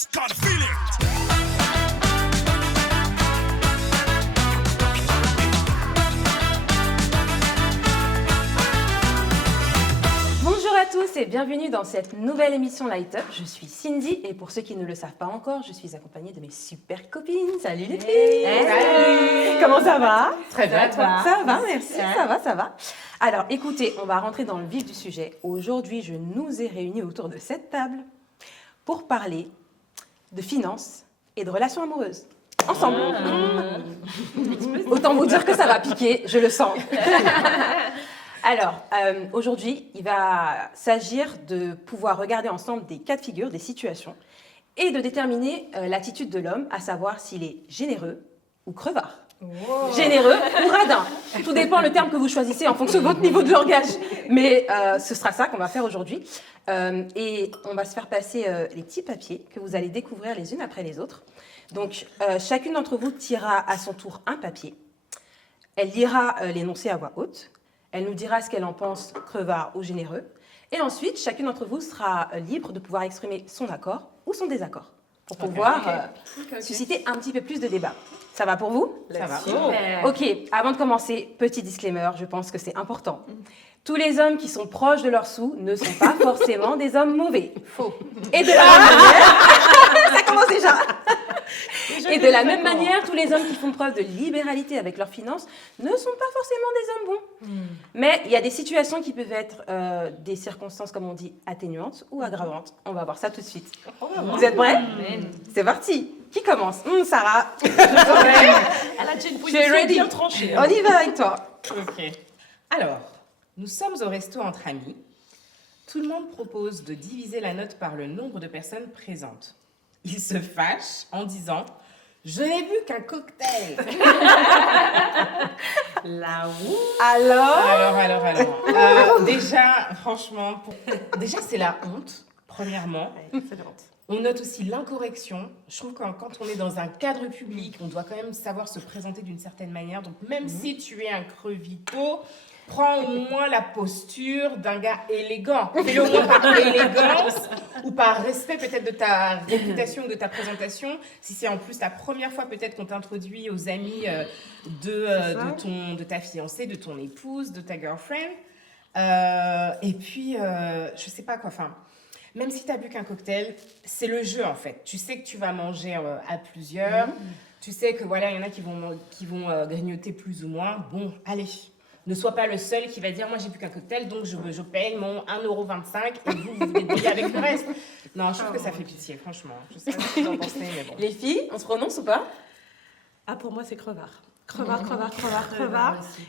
just gotta feel it. Bonjour à tous et bienvenue dans cette nouvelle émission Light Up. Je suis Cindy et pour ceux qui ne le savent pas encore, je suis accompagnée de mes super copines. Salut les filles. Salut. Comment ça va? Très bien, toi? Ça va, merci. Ça va. Alors écoutez, on va rentrer dans le vif du sujet. Aujourd'hui, je nous ai réunis autour de cette table pour parler de finances et de relations amoureuses. Ensemble. Autant vous dire que ça va piquer, je le sens. Alors, aujourd'hui, il va s'agir de pouvoir regarder ensemble des cas de figure, des situations, et de déterminer l'attitude de l'homme, à savoir s'il est généreux ou crevard. Wow. Généreux ou radin. Tout dépend le terme que vous choisissez en fonction de votre niveau de langage. Mais ce sera ça qu'on va faire aujourd'hui. Et on va se faire passer les petits papiers que vous allez découvrir les unes après les autres. Donc, chacune d'entre vous tirera à son tour un papier. Elle lira l'énoncé à voix haute. Elle nous dira ce qu'elle en pense, crevard ou généreux. Et ensuite, chacune d'entre vous sera libre de pouvoir exprimer son accord ou son désaccord pour pouvoir susciter un petit peu plus de débat. Ça va pour vous? Ça va. Ok, avant de commencer, petit disclaimer, je pense que c'est important. Tous les hommes qui sont proches de leurs sous ne sont pas forcément des hommes mauvais. Faux. Et de la même manière, ça commence déjà. Et de la même manière, tous les hommes qui font preuve de libéralité avec leurs finances ne sont pas forcément des hommes bons. Mais il y a des situations qui peuvent être des circonstances, comme on dit, atténuantes ou aggravantes. On va voir ça tout de suite. Vous êtes prêts? C'est parti. Qui commence? Sarah. Elle a déjà une position bien tranchée. On y va avec toi. Ok. Alors, nous sommes au resto entre amis. Tout le monde propose de diviser la note par le nombre de personnes présentes. Il se fâche en disant « Je n'ai bu qu'un cocktail !» La honte. Alors. Déjà, franchement, déjà c'est la honte, premièrement. Ouais, c'est la honte. On note aussi l'incorrection. Je trouve que quand on est dans un cadre public, on doit quand même savoir se présenter d'une certaine manière. Donc même si tu es un crevito, prends au moins la posture d'un gars élégant. Fais-le au moins par élégance ou par respect peut-être de ta réputation ou de ta présentation. Si c'est en plus la première fois peut-être qu'on t'introduit aux amis de ta fiancée, de ton épouse, de ta girlfriend. Et puis, je sais pas quoi, enfin... Même si tu n'as bu qu'un cocktail, c'est le jeu en fait. Tu sais que tu vas manger à plusieurs. Tu sais que voilà, il y en a qui vont grignoter plus ou moins. Bon, allez, ne sois pas le seul qui va dire moi j'ai bu qu'un cocktail, donc je paye mon 1,25€ et vous débrouillez avec le reste. Non, je trouve que ça fait pitié, franchement. Je sais pas ce que vous en pensez, mais bon. Les filles, on se prononce ou pas? Ah, pour moi, c'est crevard. Crevard.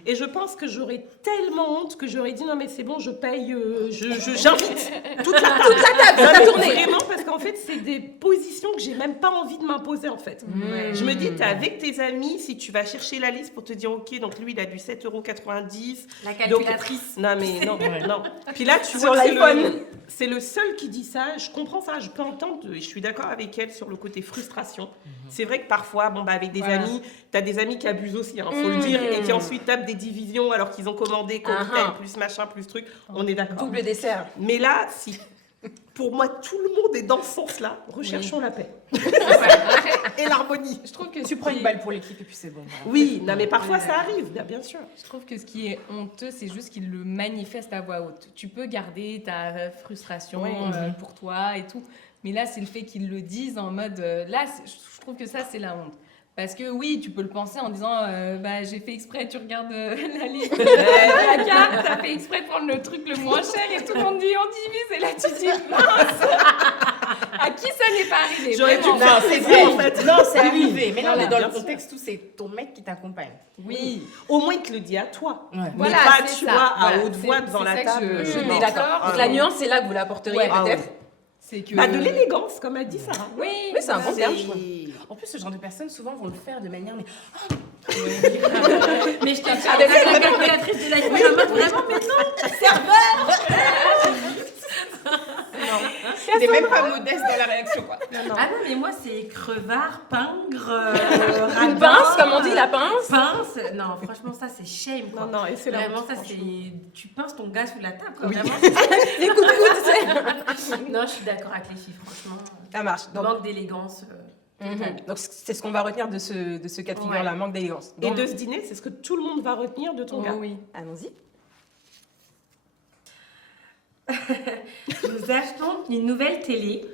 Et je pense que j'aurais tellement honte que j'aurais dit non mais c'est bon, je paye, j'invite toute la table à tourner. Vraiment, parce qu'en fait, c'est des positions que j'ai même pas envie de m'imposer en fait. Je me dis, t'es avec tes amis, si tu vas chercher la liste pour te dire ok, donc lui il a bu 7,90€. La calculatrice. Donc, non mais non. Puis là, tu sur vois, l'iPhone. C'est le seul qui dit ça. Je comprends ça, je peux entendre, et je suis d'accord avec elle sur le côté frustration. C'est vrai que parfois, avec des amis, t'as des amis qui abusent aussi, faut le dire, et qui ensuite tapent des divisions alors qu'ils ont commandé cocktail, plus machin, plus truc. On est d'accord. Double dessert. Mais là, si pour moi tout le monde est dans ce sens-là, recherchons la paix et l'harmonie. Je trouve que tu prends une balle pour l'équipe et puis c'est bon. Oui, non mais parfois ça arrive, bien sûr. Je trouve que ce qui est honteux, c'est juste qu'il le manifeste à voix haute. Tu peux garder ta frustration pour toi et tout, mais là c'est le fait qu'ils le disent en mode je trouve que ça c'est la honte. Parce que oui, tu peux le penser en disant j'ai fait exprès, tu regardes la liste de la carte, t'as fait exprès de prendre le truc le moins cher et tout le monde dit on divise et là tu dis mince. À qui ça n'est pas arrivé? J'aurais dû Non, c'est vrai en fait. Non, c'est arrivé. Mais là, on est dans le contexte où c'est ton mec qui t'accompagne. Oui. Au moins, il te le dit à toi. Ouais. Mais Voilà, pas, c'est tu ça. vois, à Voilà, haute voix devant la c'est ça que table. je On mets est d'accord. Donc la nuance, c'est là que vous l'apporteriez peut-être. C'est que... de l'élégance, comme a dit Sarah. Oui, Mais c'est un bon terme, je crois. En plus, ce genre de personnes, souvent, vont le faire de manière... mais je tiens avec la calculatrice de l'iPhone, vraiment, mais non, serveur. T'es même pas modeste dans la réaction, quoi. Ah non, mais moi, c'est crevard, pingre, Une pince, comme on dit, la pince. Pince. Non, franchement, ça, c'est shame, quoi. Non, et c'est la Vraiment, honte, ça, c'est... Tu pinces ton gars sous la table, quoi. Oui. Vraiment, Les coups de coude, tu sais. Non, je suis d'accord avec les filles, franchement. Ça marche. Donc, Manque d'élégance. donc c'est ce qu'on va retenir de ce cas de figure-là, manque d'élégance. Et Donc, de ce dîner, c'est ce que tout le monde va retenir de ton gars. oui. allons-y. Nous achetons une nouvelle télé.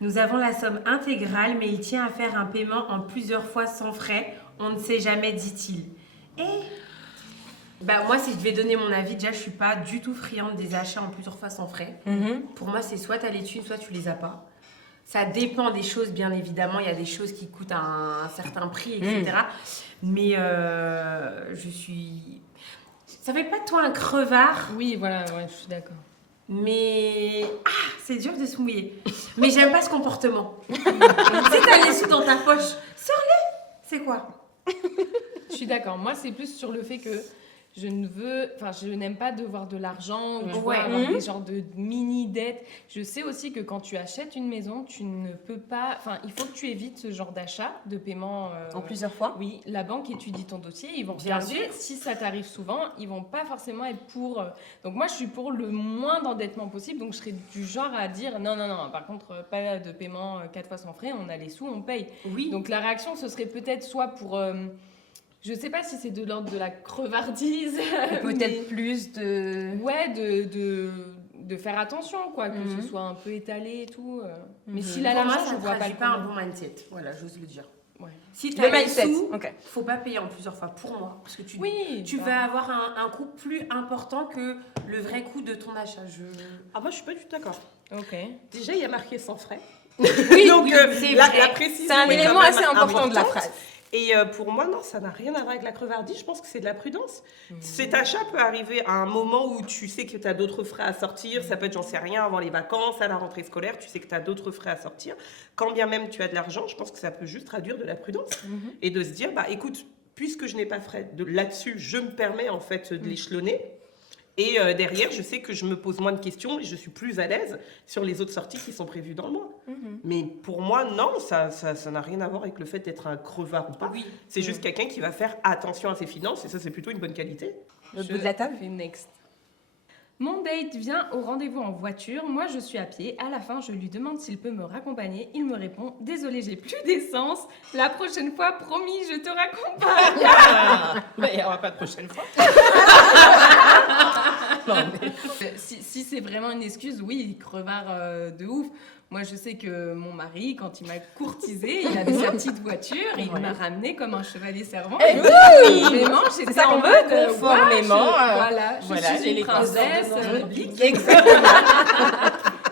Nous avons la somme intégrale, mais il tient à faire un paiement en plusieurs fois sans frais. On ne sait jamais, dit-il. Bah, moi, si je devais donner mon avis, déjà, je suis pas du tout friande des achats en plusieurs fois sans frais. Pour moi, c'est soit tu as les thunes, soit tu les as pas. Ça dépend des choses, bien évidemment. Il y a des choses qui coûtent un certain prix, etc. Mais je suis... Ça fait pas de toi un crevard, Oui, voilà, ouais, je suis d'accord. mais... Ah, c'est dur de se mouiller. Mais j'aime pas ce comportement. Si t'as les sous dans ta poche, sors-les. C'est quoi? Je suis d'accord. Moi, c'est plus sur le fait que je n'aime pas devoir de l'argent ou tu vois, avoir des genres de mini-dettes. Je sais aussi que quand tu achètes une maison, tu ne peux pas... Enfin, il faut que tu évites ce genre d'achat, de paiement... En plusieurs fois. Oui, la banque étudie ton dossier, ils vont Bien regarder. sûr. Si ça t'arrive souvent, ils vont pas forcément être pour... Donc moi, je suis pour le moins d'endettement possible, donc je serais du genre à dire non, par contre, pas de paiement 4 fois sans frais, on a les sous, on paye. Oui. Donc la réaction, ce serait peut-être soit pour... je sais pas si c'est de l'ordre de la crevardise. Peut-être plus de... Ouais, de faire attention, quoi, que ce soit un peu étalé et tout. Mais s'il a Pour moi, l'argent, ça je vois pas traduit le pas un problème. bon mindset. Voilà, j'ose le dire. Ouais. Si Le t'as les mindset. sous, Ok. faut pas payer en plusieurs fois pour moi. Parce que tu Oui, vas avoir un coût plus important que le vrai coût de ton achat. Ah, moi, je suis pas du tout d'accord. Ok. Déjà, il y a marqué sans frais. Oui, Donc, c'est la vrai. précision c'est un est quand élément même assez important de la importante. phrase. Et pour moi, non, ça n'a rien à voir avec la crevardise. Je pense que c'est de la prudence. Cet achat peut arriver à un moment où tu sais que tu as d'autres frais à sortir. Ça peut être, j'en sais rien, avant les vacances, à la rentrée scolaire. Tu sais que tu as d'autres frais à sortir. Quand bien même tu as de l'argent, je pense que ça peut juste traduire de la prudence. Et de se dire, bah écoute, puisque je n'ai pas frais là-dessus, je me permets en fait de l'échelonner. Et derrière, je sais que je me pose moins de questions et je suis plus à l'aise sur les autres sorties qui sont prévues dans le mois. Mais pour moi, non, ça n'a rien à voir avec le fait d'être un crevard ou pas. Oui. C'est juste quelqu'un qui va faire attention à ses finances et ça, c'est plutôt une bonne qualité. L'autre bout de la table. Fais next. Mon date vient au rendez-vous en voiture, moi je suis à pied. À la fin, je lui demande s'il peut me raccompagner. Il me répond « Désolé, j'ai plus d'essence. La prochaine fois, promis, je te raccompagne. Mais il n'y aura pas de prochaine fois. » Si c'est vraiment une excuse, oui, crevard de ouf. Moi, je sais que mon mari, quand il m'a courtisé, il avait sa petite voiture et il m'a ramené comme un chevalier servant. Eh Et oui, vraiment, j'étais ça qu'on en veut, mode, conformément, voilà, je suis j'ai une les princesse. Exactement.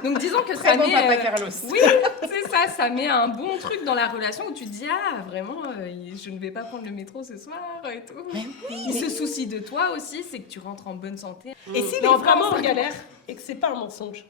Donc disons que ça Très bon met... papa Carlos. Oui, c'est ça, ça met un bon truc dans la relation où tu te dis « Ah, vraiment, je ne vais pas prendre le métro ce soir et tout. » Il se soucie de toi aussi, c'est que tu rentres en bonne santé. Et s'il Non, est vraiment vraiment, en galère et que c'est pas un mensonge,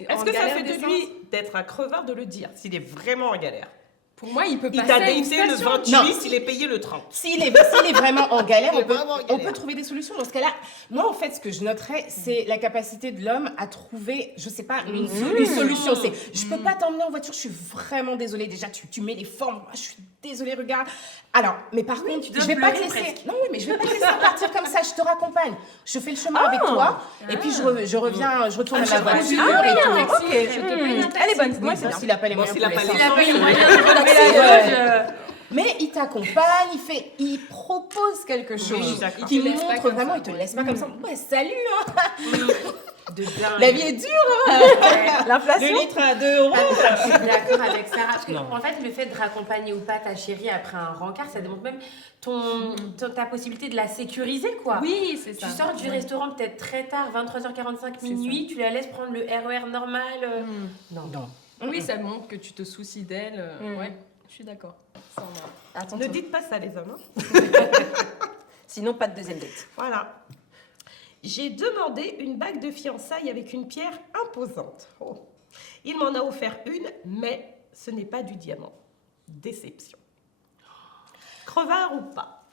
est-ce En que ça galère fait de d'essence, lui d'être un crevard de le dire s'il est vraiment en galère? Pour moi, il peut Il passer t'a à une daté le station. 28, Non. il est payé le 30. S'il est vraiment en galère, Il est vraiment en on galère. peut trouver des solutions. Dans ce cas-là, moi, en fait, ce que je noterais, c'est la capacité de l'homme à trouver, je sais pas, une solution. C'est, je peux pas t'emmener en voiture, je suis vraiment désolée. Déjà, tu mets les formes. Moi, je suis désolée, regarde. Alors, mais par contre, tu dois je vais pas te pleurer laisser. presque. Non, oui, mais je vais pas te laisser partir comme ça. Je te raccompagne. Je fais le chemin avec toi. Et puis, je reviens, je retourne à ma voiture. Ah, et tout. Maxi, je te paye un taxi. Elle est bonne, moi c'est bien. S'il a pas les Bon, moyens s'il a pour pas les l'essence. Il a pas les moyens Ouais. de lever la loge. Mais il t'accompagne, il propose quelque chose d'accord. qui Il te laisse pas montre comme vraiment, ça, il te ouais. laisse pas comme ça. Ouais, salut, hein. De dingue. La vie est dure. L'inflation. Le litre à 2 euros. Je suis d'accord avec Sarah. Parce que, Non. en fait, le fait de raccompagner ou pas ta chérie après un rencard, ça démontre même ta possibilité de la sécuriser, quoi. Oui, c'est ça. Tu sors du restaurant peut-être très tard, 23h45, minuit, tu la laisses prendre le RER normal. Non. Oui, ça montre que tu te soucies d'elle. Ouais, je suis d'accord. Ça, on a- Attends, Ne dites pas ça, les hommes. hein. sinon pas de deuxième date. Voilà. J'ai demandé une bague de fiançailles avec une pierre imposante. Oh. Il m'en a offert une, mais ce n'est pas du diamant. Déception. Crevard ou pas?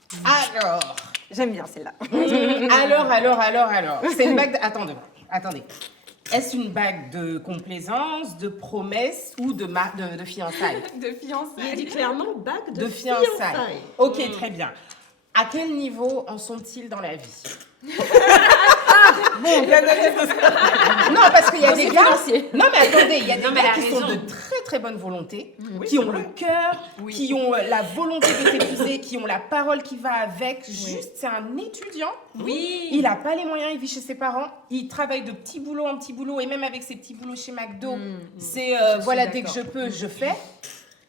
Alors, J'aime bien celle-là. alors. C'est une bague de... Attendez. Est-ce une bague de complaisance, de promesse ou de fiançailles? De Il fiançailles. dit clairement bague de, De fiançailles. fiançailles. Ok, très bien. À quel niveau en sont-ils dans la vie? Non, parce qu'il y a des c'est gars. financier. Non, mais attendez, il y a des Non, mais gars elle a qui sont raison. de très très bonne volonté, Oui, qui c'est ont vrai. le cœur, qui ont la volonté de t'épouser, qui ont la parole qui va avec. Juste, c'est un étudiant. Oui. Il n'a pas les moyens, il vit chez ses parents. Il travaille de petit boulot en petit boulot. Et même avec ses petits boulots chez McDo, c'est voilà, dès que je peux, je fais.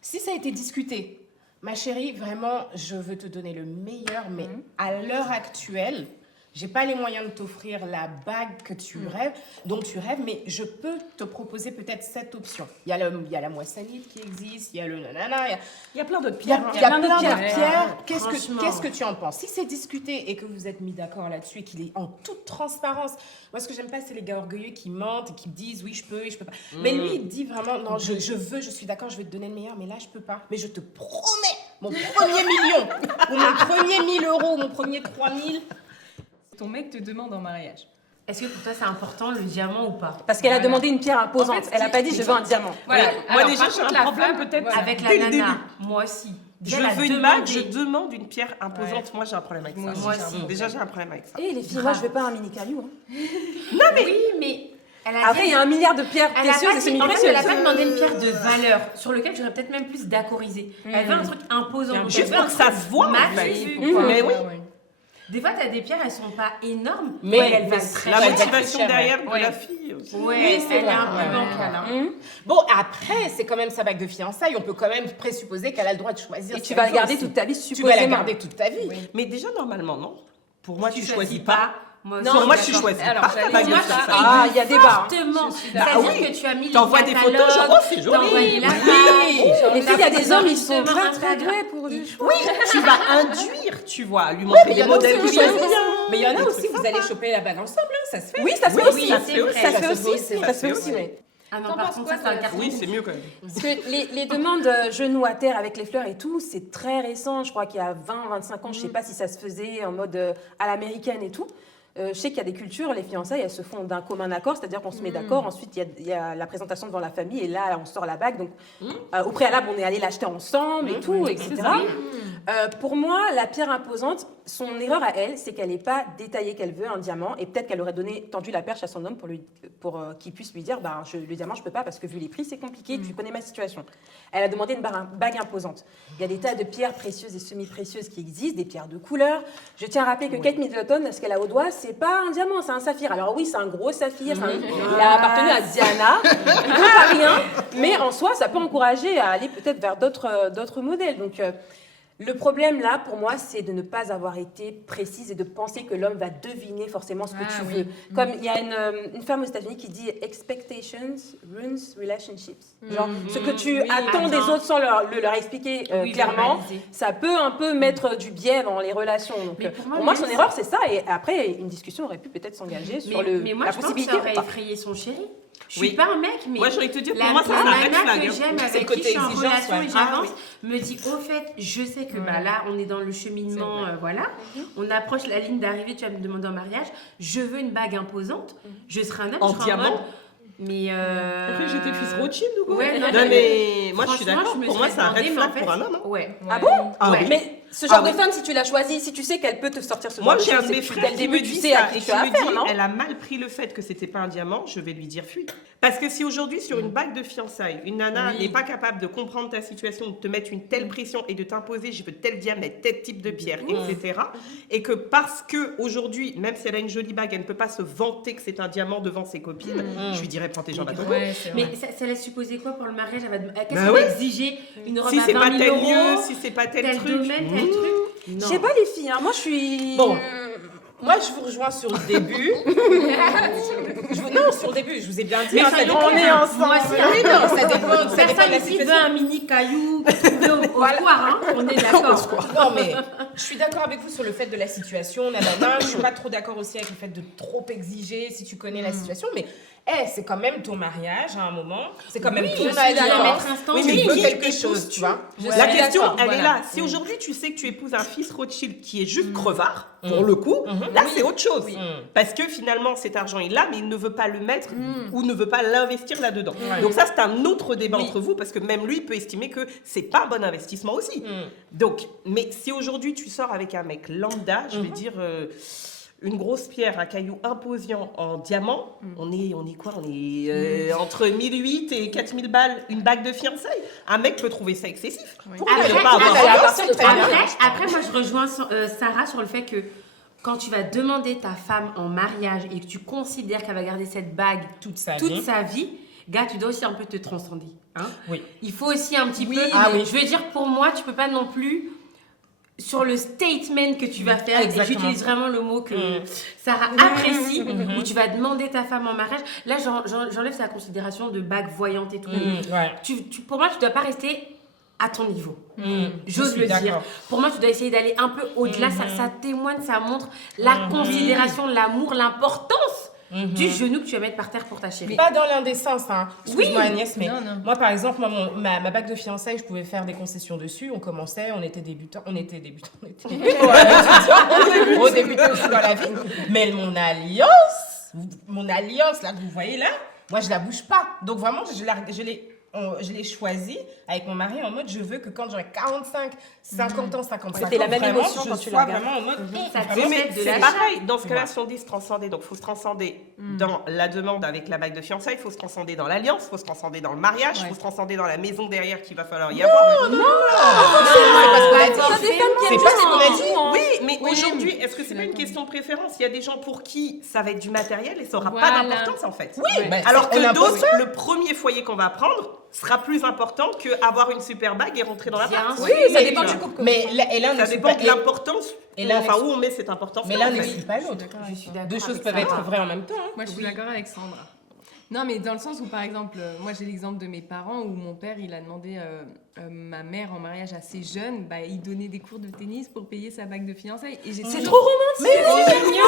Si ça a été discuté, ma chérie, vraiment, je veux te donner le meilleur, mais à l'heure actuelle, j'ai pas les moyens de t'offrir la bague que tu rêves, dont tu rêves, mais je peux te proposer peut-être cette option. Il y a la moissanite qui existe, il y a le nanana, Il y a plein d'autres il y a, pierres. il y a plein plein d'autres d'autres pierres. pierres. Franchement. Qu'est-ce que tu en penses? Si c'est discuté et que vous êtes mis d'accord là-dessus et qu'il est en toute transparence, moi ce que j'aime pas, c'est les gars orgueilleux qui mentent et qui disent oui, je peux et je peux pas. Mais lui, il dit vraiment non, je veux, je suis d'accord, je vais te donner le meilleur, mais là, je peux pas. Mais je te promets mon premier million, ou mon premier 1000 euros, ou mon premier 3000. Ton mec te demande en mariage. Est-ce que pour toi, c'est important le diamant ou pas? Parce qu'elle a Voilà. demandé une pierre imposante. En fait, Elle a pas dit je veux un diamant. Voilà. Moi, Alors, déjà, par j'ai contre, un la problème femme, peut-être voilà. Avec Dès la le nana, début. moi aussi. Je Déjà, la veux une bague, demander. je demande une pierre imposante. Ouais. Moi, j'ai un problème avec ça. Moi aussi. Déjà, j'ai un problème avec ça. Et les filles, moi je veux pas un mini caillou. Hein. Oui, mais elle a Après, il y a 1 milliard de pierres Elle a précieuses pas et dit- en fait, semi-précieuses. elle a pas demandé une pierre de valeur sur lequel j'aurais peut-être même plus d'accorisé. Elle veut un truc imposant. Juste Elle veut pour un que ça truc se voit, en massif. fait. Pourquoi Mais oui. Ouais. Des fois, t'as des pierres, elles sont pas énormes, Mais mais elles valent très La Ouais, cher. motivation cher, derrière de ouais. la fille aussi. Ouais, Oui, c'est elle est vrai. un peu Ouais. bancale. Hein. Bon, après, c'est quand même sa bague de fiançailles. On peut quand même présupposer qu'elle a le droit de choisir. Et ce tu qu'elle vas la veut garder aussi. toute ta vie, Tu vas la supposément. garder toute ta vie. Mais déjà, normalement, non. Pour moi, tu Tu choisis pas. Moi, Non, aussi, Pour moi, je suis tu d'accord. choisis Alors, pas ta j'allais bague de dire Moi, ça. fiançailles. Ah, il y a débat. Fortement. Je suis C'est-à-dire d'accord. que tu as mis T'envoies le des photos, catalogue, genre, oh, c'est joli. t'as envoyé la Oui. bague. Les filles, il y a des hommes, ils sont Justement, pas très Instagram. doués pour juger. Oui, tu vas induire, tu vois, lui montrer mais il y des en a modèles aussi, qui il y en a choisissent aussi. bien. Mais il y en a Des aussi, trucs vous sympas. allez choper la bague ensemble, hein, ça se fait. Oui, ça se fait Oui, aussi. oui, Ça c'est se vrai. fait Ça se fait aussi. aussi, Ça se fait aussi, oui. Ah non, T'en par penses contre, quoi, ça, c'est un toi carton. Oui, c'est mieux quand même. Parce que les demandes genoux à terre avec les fleurs et tout, c'est très récent. Je crois qu'il y a 20-25 ans, je sais pas si ça se faisait en mode à l'américaine et tout. Je sais qu'il y a des cultures, les fiançailles, elles se font d'un commun accord, c'est-à-dire qu'on se met d'accord, ensuite il y a la présentation devant la famille et là on sort la bague. Donc au préalable, on est allé l'acheter ensemble et tout, etc. Pour moi, la pierre imposante, son erreur à elle, c'est qu'elle n'est pas détaillée qu'elle veut un diamant et peut-être qu'elle aurait tendu la perche à son homme pour qu'il puisse lui dire le diamant, je peux pas parce que vu les prix, c'est compliqué, tu connais ma situation. Elle a demandé une bague imposante. Il y a des tas de pierres précieuses et semi-précieuses qui existent, des pierres de couleur. Je tiens à rappeler que Kate Middleton, ce qu'elle a au doigt, c'est pas un diamant, c'est un saphir. Alors oui, c'est un gros saphir, il a appartenu à Diana, il ne vaut pas rien, mais en soi, ça peut encourager à aller peut-être vers d'autres modèles. Donc le problème là, pour moi, c'est de ne pas avoir été précise et de penser que l'homme va deviner forcément ce que tu veux. Comme il y a une femme aux États-Unis qui dit expectations ruins relationships. Genre ce que tu attends des autres sans leur expliquer Oui, clairement, verbaliser. ça peut un peu mettre du biais dans les relations. Donc, Mais pour pour moi, moi, son même erreur, c'est ça. Et après, une discussion aurait pu peut-être s'engager sur Mais moi, la je pense que possibilité ça ou aurait pas. effrayé son chéri. Je Oui. suis pas un mec, mais Moi, j'ai envie de te dire, pour la moi, ça, c'est un red nana flag. que hein. j'aime, C'est le avec qui côté je suis en exigence, relation ouais. et Ah, j'avance, me dit au fait, je sais que bah, là, on est dans le cheminement, voilà. On approche la ligne d'arrivée, tu vas me demander en mariage, je veux une bague imposante, je serai un homme, En je serai en diamant. mode, mais Après, j'étais fils Rothschild ou quoi? Ouais, Non, mais moi, je suis franchement, d'accord. me Pour moi, serais c'est un red demandé, mais flag en fait, pour un homme. hein. Ouais. Ah bon Ah Ouais. oui. Mais ce genre Ah de oui. femme, si tu la choisis, si tu sais qu'elle peut te sortir ce genre Moi, de j'ai un choses, de mes c'est que frères dès le qui me début, tu dit sais à ça qui et tu qui as me affaire, dit, non? elle a mal pris le fait que c'était pas un diamant, je vais lui dire fuis. Parce que si aujourd'hui, sur une bague de fiançailles, une nana n'est pas capable de comprendre ta situation, de te mettre une telle pression et de t'imposer, je veux tel diamètre, tel type de pierre, etc. Et que parce que aujourd'hui, même si elle a une jolie bague, elle ne peut pas se vanter que c'est un diamant devant ses copines, je lui dirais prends tes jambes à ton cou. Ouais, c'est vrai. Mais ça laisse supposer quoi pour le mariage? Elle va qu'est-ce Bah qu'elle ouais. va exiger? Une robe Si à c'est pas 20 tel 000 lieu, euros, si c'est pas tel tel truc. domaine, tel truc? Je Non. sais pas les filles, hein. Moi je suis... Bon. Moi, je vous rejoins sur le début. Non, sur le début, je vous ai bien dit. Mais hein, ça ça dépend. dépend. Moi aussi, hein. Oui, non, ça dépend de la Personne ici veut situation. un mini caillou trouvé au square, hein. On est d'accord. Non, mais je suis d'accord avec vous sur le fait de la situation. Nanana. Je suis pas trop d'accord aussi avec le fait de trop exiger si tu connais la situation. Mais c'est quand même ton mariage à un moment. C'est quand même Oui, ton je suis d'accord. alliance. Mettre un stand, Oui, oui, mais tu veux qui quelque épouse chose, tu tu vois. La question, d'accord, elle est voilà. là. Si aujourd'hui tu sais que tu épouses un fils Rothschild qui est juste crevard, pour le coup, là c'est autre chose. Parce que finalement cet argent il l'a, mais il ne veut pas le mettre ou ne veut pas l'investir là-dedans. Donc ça c'est un autre débat entre vous parce que même lui peut estimer que c'est pas un bon investissement aussi. Donc, mais si aujourd'hui tu sors avec un mec lambda, je vais dire. une grosse pierre, un caillou imposant en diamant, on est quoi? On est entre 1008 et 4000 balles, une bague de fiançailles. Un mec peut trouver ça excessif. Pourquoi Après, ne pas avoir après, moi, je rejoins Sarah sur le fait que quand tu vas demander ta femme en mariage et que tu considères qu'elle va garder cette bague Toute sa vie, gars, tu dois aussi un peu te transcender. Hein. Oui. Il faut aussi un petit peu... oui. Je veux dire, pour moi, tu peux pas non plus... Sur le statement que tu vas faire, Exactement. et j'utilise vraiment le mot que Sarah apprécie, où tu vas demander ta femme en mariage, là j'enlève sa considération de bague voyante et tout. Ouais. Pour moi, tu dois pas rester à ton niveau. J'ose suis le dire. d'accord. Pour moi, tu dois essayer d'aller un peu au-delà. Ça témoigne, ça montre la considération, l'amour, l'importance du genou que tu vas mettre par terre pour ta chérie. Pas dans l'indécence, hein. Excuse-moi Oui. Agnès, mais Non, non. moi par exemple, ma bague de fiançailles, je pouvais faire des concessions dessus. On commençait, on était débutants. Au début aussi dans la vie. Mais mon alliance là que vous voyez là, moi je la bouge pas. Donc vraiment, je l'ai choisi avec mon mari en mode je veux que quand j'aurai 45, 50 ans, 55 C'était ans, la même vraiment, émotion je quand tu sois la regardes. vraiment en mode Ça te vraiment, fait de C'est la pareil, dans ce cas-là, Ouais. si on dit se transcender, donc il faut se transcender dans la demande avec la bague de fiançailles, il faut se transcender dans l'alliance, il faut se transcender dans le mariage, il faut se transcender dans la maison derrière qu'il va falloir y avoir. c'est pas ce qu'on a dit. Oui, mais Oui, aujourd'hui, mais est-ce que je c'est suis pas une d'accord. question de préférence? Il y a des gens pour qui ça va être du matériel et ça aura pas Voilà. d'importance en fait. Oui, bah, Alors on que impose d'autres, le premier foyer qu'on va prendre sera plus important qu'avoir une super bague et rentrer dans la Bien part. sûr. Oui, ça mais- dépend du couple. Mais là, et là, on Ça n'exclut dépend pas- de l'importance, et là, on enfin ex- où on met cette importance. Mais là, on en fait. n'exclut pas l'autre. Je suis d'accord. Deux choses avec peuvent Sarah. être vraies en même temps. hein. Moi, je suis d'accord avec Sandra. Non, mais dans le sens où, par exemple, moi j'ai l'exemple de mes parents où mon père, il a demandé ma mère en mariage assez jeune, bah, il donnait des cours de tennis pour payer sa bague de fiançailles. Et C'est trop romantique. Mais nous,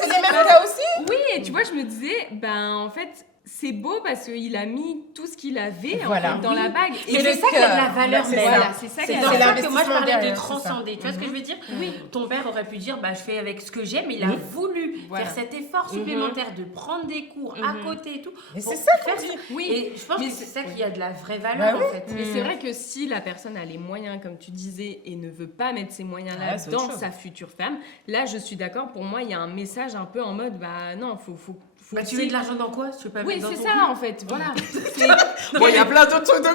c'est les mêmes cas aussi. Oui, et tu vois, je me disais, ben en fait, c'est beau parce qu'il a mis tout ce qu'il avait en Voilà. fait, dans la bague. Et c'est ça qui a de la valeur. C'est mais ça. voilà. C'est ça C'est qui a dans de la ça valeur. que moi je parlais de derrière, c'est ça. transcender. Tu vois ce que je veux dire? Oui. Ton père aurait pu dire, bah je fais avec ce que j'ai, mais il a voulu Voilà. faire cet effort supplémentaire de prendre des cours à côté et tout. Mais pour c'est ça qu'on faire dit. Oui, Et je pense mais que c'est ça qui a de la vraie valeur Bah oui. en fait. mais c'est vrai que si la personne a les moyens, comme tu disais, et ne veut pas mettre ces moyens-là Ah, c'est autre dans chose. sa future femme, là, je suis d'accord. Pour moi, il y a un message un peu en mode, bah non, faut Bah, tu aussi- mets de l'argent dans quoi? Tu veux pas Oui, mettre dans c'est ton ça couple? en fait. Voilà. Bon, il y a plein d'autres trucs de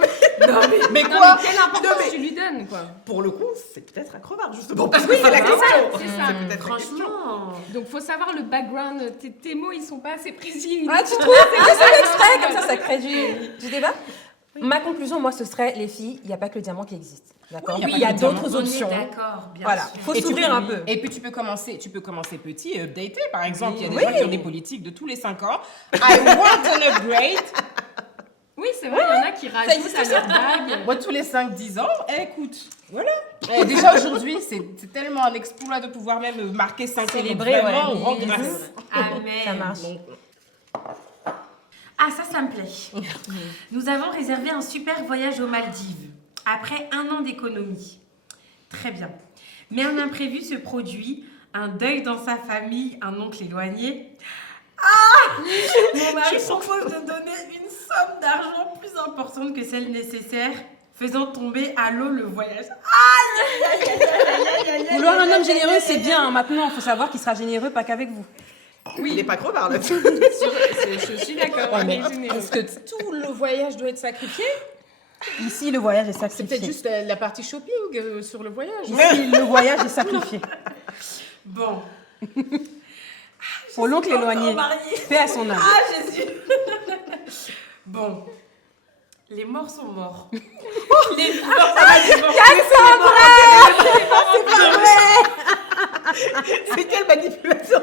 Mais Non, quoi mais quelle importance Non, mais- tu lui donnes, quoi. Pour le coup, c'est peut-être un crevard, justement. Parce que c'est la question. c'est ça. C'est peut-être la question. Franchement. Donc, faut savoir le background. Tes mots, ils sont pas assez précis. Ah, tu trouves? C'est ça l'extrait, comme ça crée du débat. Ma conclusion, moi, ce serait, les filles, il n'y a pas que le diamant qui existe. D'accord? Oui, Il y a d'autres On est options. d'accord, bien Voilà, sûr. il faut Et tu s'ouvrir peux- un peu. Et puis tu peux commencer petit et updater. Par exemple, il y a des gens qui ont des politiques de tous les 5 ans. I want an upgrade. Oui, c'est vrai, il y en a qui rajoutent à leur bague. Moi, tous les 5-10 ans, écoute, voilà. Déjà aujourd'hui, c'est tellement un exploit de pouvoir même marquer 5 ans. Célébrer, donc vraiment, ouais. on rend grâce. Amen. Ça marche. Ah, ça me plaît. Nous avons réservé un super voyage aux Maldives, après 1 an d'économie. Très bien. Mais un imprévu se produit, un deuil dans sa famille, un oncle éloigné. Ah! Mon mari propose de donner une somme d'argent plus importante que celle nécessaire, faisant tomber à l'eau le voyage. Vouloir un homme généreux, c'est bien. Maintenant, il faut savoir qu'il sera généreux, pas qu'avec vous. Oui, il est pas crevard là. Je suis d'accord. Ouais, mais on est généreux. est-ce que tout le voyage doit être sacrifié? Ici, le voyage est C'est sacrifié. peut-être juste la partie shopping sur le voyage. Ici, le voyage est sacrifié. Bon. Pour l'oncle éloigné. Paix à son âme. Ah, Jésus. Bon. Les morts sont morts. Les morts, ça va être C'est quelle manipulation?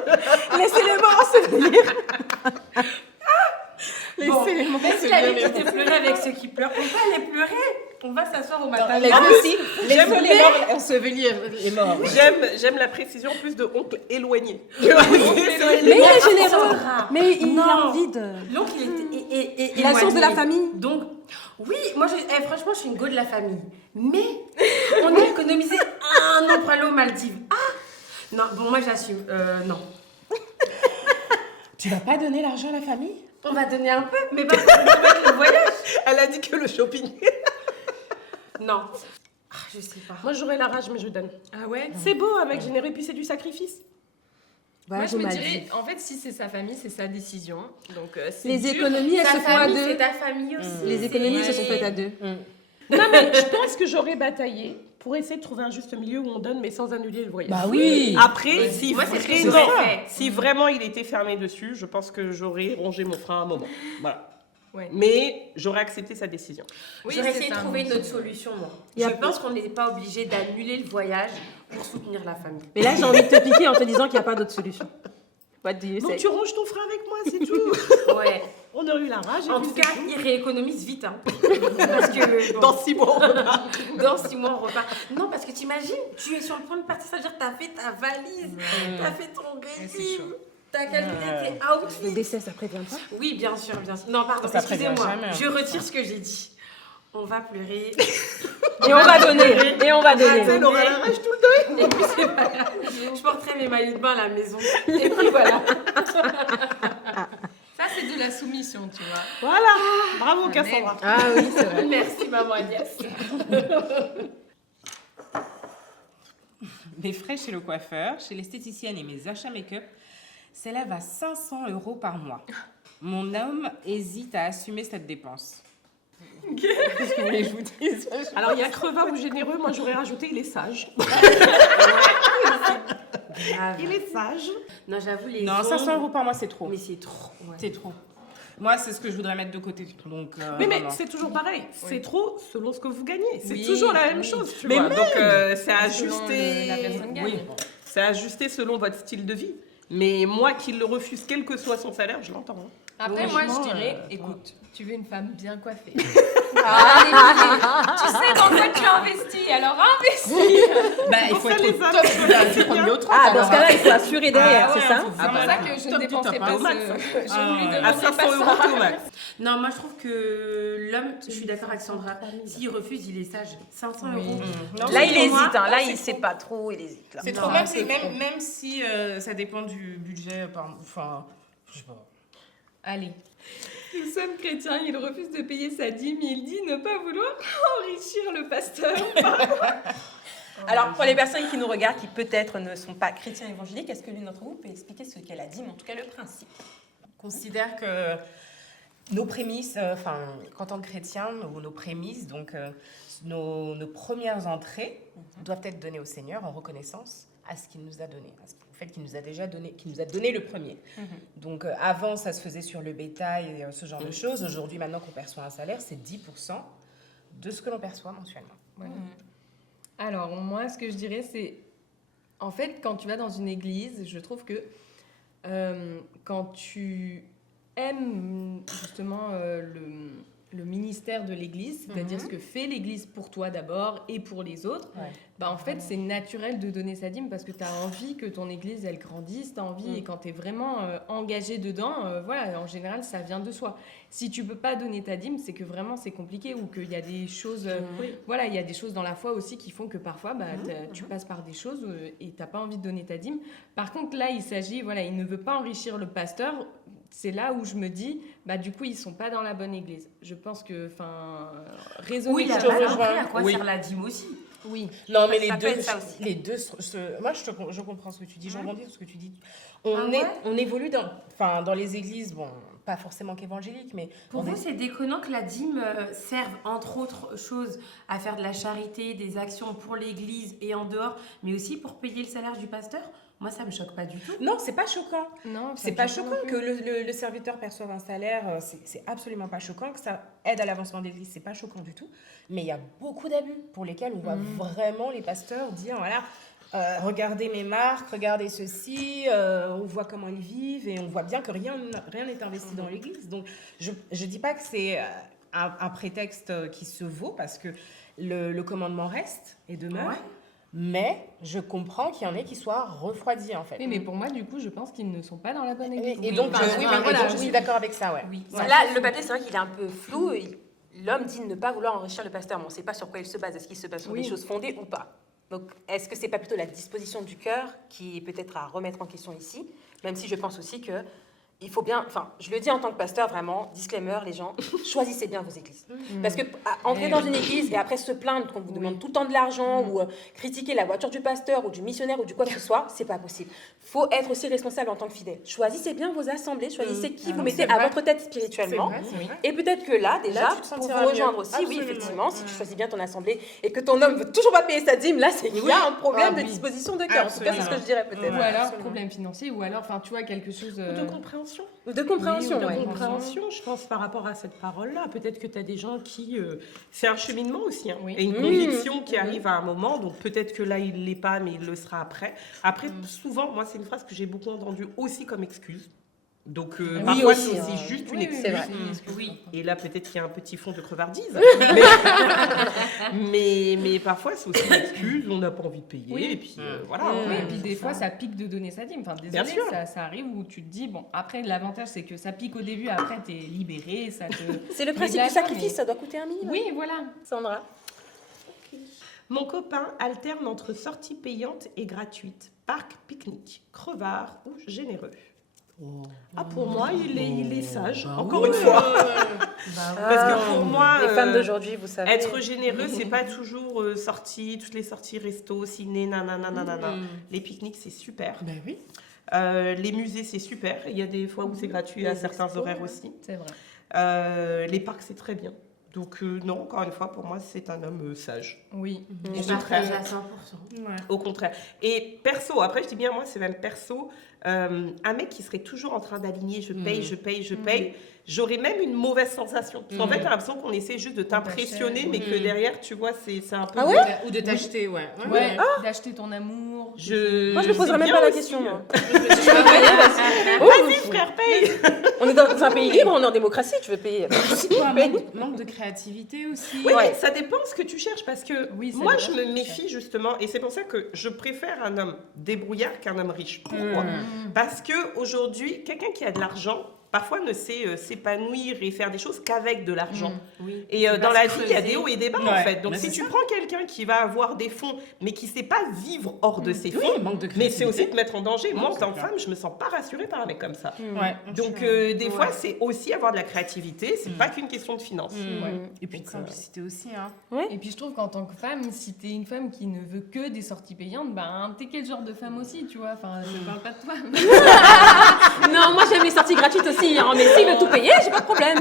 Laissez les morts ensevelir. Bon, Laissez les morts même se si la vie lever. était pleurer avec ceux qui pleurent, on va aller pleurer. On va s'asseoir au matin. Les aussi, laissez les morts ensevelir les morts. J'aime la précision plus de oncle éloigné. Mais il est généreux. Sandra. Mais il Non. a envie de... L'oncle, il était La source de la éloigné. famille. Donc, oui, moi, franchement, je suis une go de la famille. Mais, on a économisé 1 an pour aller aux Maldives. Ah! Non, bon, moi, j'assume. Non. Tu vas pas donner l'argent à la famille? On va donner un peu, mais pas pour mettre le voyage. Elle a dit que le shopping. Non. Ah, je sais pas. Moi, j'aurais la rage, mais je donne. Ah ouais? C'est beau, un mec généreux, puis c'est du sacrifice. Moi, je vous me m'avez dirais, dit. en fait, si c'est sa famille, c'est sa décision. Donc, c'est Les dur. économies, elles Ta se font à famille, deux. c'est ta famille aussi. Les économies se sont faites à deux. Non, mais je pense que j'aurais bataillé pour essayer de trouver un juste milieu où on donne, mais sans annuler le voyage. Bah oui. Après, si, Moi, c'est ce que vraiment, j'aurais fait. si vraiment il était fermé dessus, je pense que j'aurais rongé mon frein à un moment. Voilà. Ouais. Mais j'aurais accepté sa décision. Oui, J'aurais c'est essayé de ça. trouver une autre solution, moi. Il y a Je pense qu'on n'est pas obligé d'annuler le voyage pour soutenir la famille. Mais là, j'ai envie de te piquer en te disant qu'il n'y a pas d'autre solution. What do you Donc say? tu ronges ton frein avec moi, c'est tout. Ouais. On aurait eu la rage. et En puis tout c'est cas, il rééconomise vite. Hein. Parce que bon, Dans 6 mois, on repart. dans 6 mois, on repart. Non, parce que t'imagines, tu es sur le point de partir, ça veut dire que t'as fait ta valise, t'as fait ton régime, t'as calculé tes Le outfits. décès, ça prévient pas? Oui, bien sûr, bien sûr. Non, pardon, Ça prévient excusez-moi. jamais, hein. Je retire ce que j'ai dit. On va pleurer. Et on va donner. Et on va donner. Elle aura la rage tout le temps. Et puis c'est pas grave. Je porterai mes maillots de bain à la maison. Et puis voilà. Ça, c'est de la soumission, tu vois. Voilà. Bravo, Cassandra. Ah oui, c'est vrai. Merci, maman Agnès. Mes frais chez le coiffeur, chez l'esthéticienne et mes achats make-up s'élèvent à 500 € par mois. Mon homme hésite à assumer cette dépense. Qu'est-ce que vous voulez que je vous dise? Alors, il y a crevard ou généreux, moi j'aurais rajouté, il est sage. Il est sage. Non, j'avoue, les Non, ongles, 500 € par mois, c'est trop. Mais c'est trop. Ouais. C'est trop. Moi, c'est ce que je voudrais mettre de côté. Donc, Mais non. c'est toujours pareil. C'est trop selon ce que vous gagnez. C'est Oui, toujours la même oui. chose, tu Mais vois. donc, c'est Selon ajusté. la personne gagne. Oui, c'est ajusté selon votre style de vie. Mais moi qui le refuse, quel que soit son salaire, je l'entends. hein. Après, Franchement, moi, je dirais, écoute, tu veux une femme bien coiffée. Tu sais dans quoi tu investis, alors investis. Bah, il Pour faut ça, être les au top du premier au 30. Ah, dans ce cas-là, il faut assurer derrière, Ah ouais, c'est ça? faut C'est pour ça que je Top ne du dépensais top, pas au max, ce... Je lui À demandais 500 pas € ça. au max. Non, moi je trouve que l'homme, je suis d'accord avec Sandra, s'il refuse, il est sage. 500 Oui. euros. Non, Là, c'est il trop. hésite. Hein. Là, C'est il sait trop. pas trop. Il hésite. Là. C'est Non, trop, même c'est si, trop. même si ça dépend du budget. Enfin, je sais pas. Allez. Nous sommes chrétiens, il refuse de payer sa dîme, il dit ne pas vouloir enrichir le pasteur. Alors, pour les personnes qui nous regardent, qui peut-être ne sont pas chrétiens évangéliques, est-ce que l'une d'entre vous peut expliquer ce qu'elle a dit, mais en tout cas le principe? On considère que nos prémices, en tant que chrétiens, nos prémices, donc nos premières entrées, doivent être données au Seigneur en reconnaissance à ce qu'il nous a donné, au fait qu'il nous a déjà donné, qu'il nous a donné le premier. Donc avant, ça se faisait sur le bétail et ce genre de choses. Aujourd'hui, maintenant qu'on perçoit un salaire, c'est 10% de ce que l'on perçoit mensuellement. Voilà. Alors, moi, ce que je dirais, c'est... En fait, quand tu vas dans une église, je trouve que quand tu aimes justement le ministère de l'église, c'est-à-dire ce que fait l'église pour toi d'abord et pour les autres, Ouais. bah en fait, c'est naturel de donner sa dîme parce que tu as envie que ton église, elle grandisse, tu as envie, et quand tu es vraiment engagé dedans, voilà, en général, ça vient de soi. Si tu peux pas donner ta dîme, c'est que vraiment c'est compliqué ou qu'il y a des choses, voilà, il y a des choses dans la foi aussi qui font que parfois, bah, tu passes par des choses et t'as pas envie de donner ta dîme. Par contre, là, il s'agit, voilà, il ne veut pas enrichir le pasteur. C'est là où je me dis, bah du coup, ils sont pas dans la bonne église. Je pense que, enfin, raisonner. Oui, il a je pas rejoins. compris à quoi Oui. sert la dîme aussi. Oui. Non, mais Ça peut être ça aussi. moi je comprends ce que tu dis, je rebondis sur ce que tu dis. Ah ouais On évolue dans les églises, bon, pas forcément qu'évangéliques, mais Pour on vous, est- c'est déconnant que la dîme serve, entre autres choses, à faire de la charité, des actions pour l'église et en dehors, mais aussi pour payer le salaire du pasteur? Moi, ça me choque pas du tout. Non, c'est pas choquant. Non, C'est pas choquant que le serviteur perçoive un salaire, c'est absolument pas choquant, que ça aide à l'avancement de l'église, c'est pas choquant du tout. Mais il y a beaucoup d'abus pour lesquels on voit vraiment les pasteurs dire, voilà, regardez mes marques, regardez ceci, on voit comment ils vivent et on voit bien que rien n'est investi dans l'église. Donc je dis pas que c'est un prétexte qui se vaut parce que le commandement reste et demeure. Ouais. Mais je comprends qu'il y en ait qui soient refroidis en fait. Oui, mais pour moi, du coup, je pense qu'ils ne sont pas dans la bonne église. Et donc, enfin, oui, enfin, mais voilà, donc je suis d'accord avec ça, ouais. Oui. Ouais. Là, le papier, c'est vrai qu'il est un peu flou. L'homme dit ne pas vouloir enrichir le pasteur, mais on ne sait pas sur quoi il se base. Est-ce qu'il se base sur Oui. des choses fondées ou pas? Donc, est-ce que c'est pas plutôt la disposition du cœur qui est peut-être à remettre en question ici? Même si je pense aussi que il faut bien, enfin, je le dis en tant que pasteur, vraiment, disclaimer, les gens, choisissez bien vos églises. Parce que entrer dans une église et après se plaindre qu'on vous demande tout le temps de l'argent ou critiquer la voiture du pasteur ou du missionnaire ou du quoi que ce soit, c'est pas possible. Faut être aussi responsable en tant que fidèle. Choisissez bien vos assemblées, choisissez qui vous mettez à votre tête spirituellement. C'est vrai. Et peut-être que là, déjà, tu te pour sentiras vous rejoindre mieux. aussi, oui, Absolument. effectivement, si tu choisis bien ton assemblée et que ton homme veut toujours pas payer sa dîme, là, c'est qu'il y a un problème de disposition de cœur. En tout cas, c'est ce que je dirais peut-être. Ou alors problème financier, ou alors, enfin, tu vois, quelque chose. De compréhension. Ou de compréhension, Oui, ou de ouais. compréhension, je pense, par rapport à cette parole-là. Peut-être que tu as des gens qui... C'est un cheminement aussi, hein. Oui. Et une conviction qui arrive à un moment, donc peut-être que là il l'est pas, mais il le sera après. Après, souvent, moi c'est une phrase que j'ai beaucoup entendue aussi comme excuse. Donc parfois aussi, c'est aussi juste une excuse. c'est vrai. Oui. Et là peut-être qu'il y a un petit fond de crevardise. mais parfois c'est aussi une excuse, on n'a pas envie de payer, Oui. et puis voilà. Oui, et puis des fois, ça pique de donner sa dîme. Enfin, Bien désolé, sûr. ça arrive où tu te dis, bon, après, l'avantage, c'est que ça pique au début, après, t'es libéré, ça te... C'est le principe du sacrifice, ça doit coûter un minimum. Oui, voilà. Sandra. Mon copain alterne entre sorties payantes et gratuites, parc, pique-nique, crevard ou généreux. Ah, pour moi, il est sage. Encore une fois. Parce que pour moi, Les femmes d'aujourd'hui, vous savez. être généreux, c'est pas toujours sortie, toutes les sorties resto, ciné, nanana. Les pique-niques, c'est super. Ben oui. Les musées, c'est super. Il y a des fois où c'est gratuit à certains horaires aussi. C'est vrai. Les parcs, c'est très bien. Donc non, encore une fois, pour moi, c'est un homme sage. Oui. Je Au contraire. partage à 100%. Au contraire. Et perso, après je dis bien moi, c'est même perso, un mec qui serait toujours en train d'aligner, je paye, j'aurais même une mauvaise sensation. Parce qu'en fait, t'as l'impression qu'on essaie juste de t'impressionner, mais que derrière, tu vois, c'est un peu... Ou de t'acheter, ouais. Ouais, d'acheter ton amour. Moi, je me c'est poserais même bien pas la aussi, question. Moi. Vas-y, frère, paye. On est dans un pays libre, on est en démocratie, tu veux payer. C'est quoi, manque de créativité aussi. Oui, mais ça dépend ce que tu cherches, parce que Oui, ça moi, dépend je ce me que tu méfie justement, et c'est pour ça que je préfère un homme débrouillard qu'un homme riche. Pourquoi Parce que aujourd'hui, quelqu'un qui a de l'argent, parfois ne sait s'épanouir et faire des choses qu'avec de l'argent. Oui. Et C'est dans pas la se vie, il y a creuser. des hauts et des bas en Ouais, fait. Donc mais si c'est tu ça. prends quelqu'un qui va avoir des fonds, mais qui sait pas vivre hors de ses fonds, Oui, manque de mais créativité. c'est aussi te mettre en danger. Moi, en c'est tant que clair. femme, je me sens pas rassurée par un mec comme ça. Ouais. Donc des fois, c'est aussi avoir de la créativité. C'est pas qu'une question de finance. Et puis de simplicité aussi, hein. Et puis je trouve qu'en tant que femme, si t'es une femme qui ne veut que des sorties payantes, ben t'es quel genre de femme aussi, tu vois. Enfin, je parle pas de toi. Non, moi j'aime les sorties gratuites aussi, hein, mais s'il veut tout payer, j'ai pas de problème.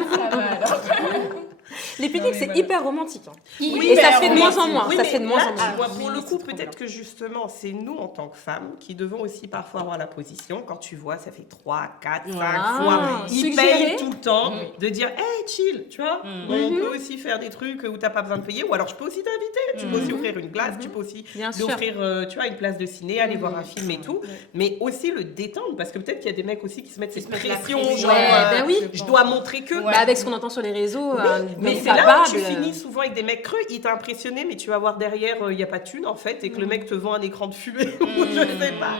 Les pique-niques, mais c'est voilà. hyper romantique. Hein. Oui, Et ça mais se fait de oui, moins en moins. oui, Ça mais se fait de moins là, en moins. tu vois, pour Oui, le c'est coup, trop peut-être bien. que justement, c'est nous en tant que femmes qui devons aussi parfois avoir la position, quand tu vois, ça fait 3, 4, 5 Ah, fois, ils suggérer. payent tout le temps, de dire, hey, chill, tu vois, on peut aussi faire des trucs où t'as pas besoin de payer, ou alors je peux aussi t'inviter, tu peux aussi offrir une glace, tu peux aussi Bien lui sûr. offrir, tu vois, une place de ciné, aller voir un film et tout, mais aussi le détendre, parce que peut-être qu'il y a des mecs aussi qui se mettent cette mettent la pression, pression. genre, Ouais, ben oui. je dois montrer que... Bah, avec ce qu'on entend sur les réseaux, Mais donc c'est là capable, où tu finis souvent avec des mecs creux, il t'a impressionné, mais tu vas voir derrière, il n'y a pas de thune en fait, et que le mec te vend un écran de fumée, ou je sais pas.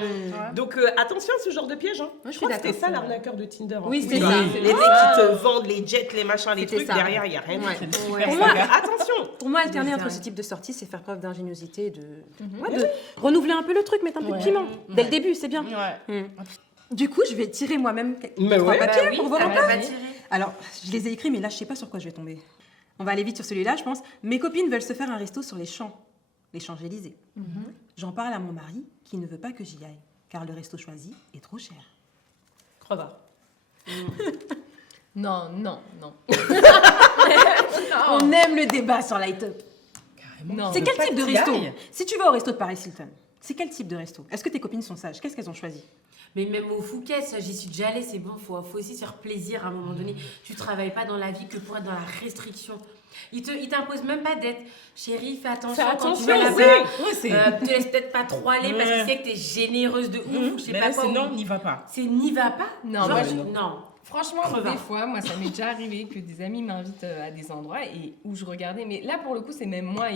Donc attention à ce genre de piège. Hein. je Je suis crois que c'était d'accord, ça c'est l'arnaqueur de Tinder. en Oui, plus. c'était ça. Les mecs qui te vendent les jets, les machins, les C'était trucs, ça. derrière, il n'y a rien. Ouais. Pour Pour moi, moi, attention. Pour moi, alterner entre ce type de sortie, c'est faire preuve d'ingéniosité, de renouveler un peu le truc, mettre un peu de piment. Dès le début, c'est bien. Ouais. Du coup, je vais tirer moi-même Mais trois ouais. papiers Bah oui, pour voir ça un va peu. pas tirer. Alors, je les ai écrits, mais là, je sais pas sur quoi je vais tomber. On va aller vite sur celui-là, je pense. Mes copines veulent se faire un resto sur les Champs-Élysées. J'en parle à mon mari, qui ne veut pas que j'y aille, car le resto choisi est trop cher. Crevard. Non. On aime le débat sur Light Up. Non. C'est quel pas type de que t'y resto ailles. Si tu vas au resto de Paris Hilton, c'est quel type de resto? Est-ce que tes copines sont sages? Qu'est-ce qu'elles ont choisi? Mais même au Fouquet, ça, j'y suis déjà allée, c'est bon, faut aussi se faire plaisir à un moment donné. Tu travailles pas dans la vie que pour être dans la restriction. Il t'imposent même pas d'être chérie, fais attention quand tu vas là-bas. Te laisse peut-être pas trop aller parce qu'il sait que t'es généreuse de ouf ou je sais Mais pas là, quoi. c'est non, n'y va pas. C'est n'y va pas. Non, Genre, moi, non. Franchement, Crevard. des fois, moi, ça m'est déjà arrivé que des amis m'invitent à des endroits et où je regardais. Mais là, pour le coup, c'est même moi.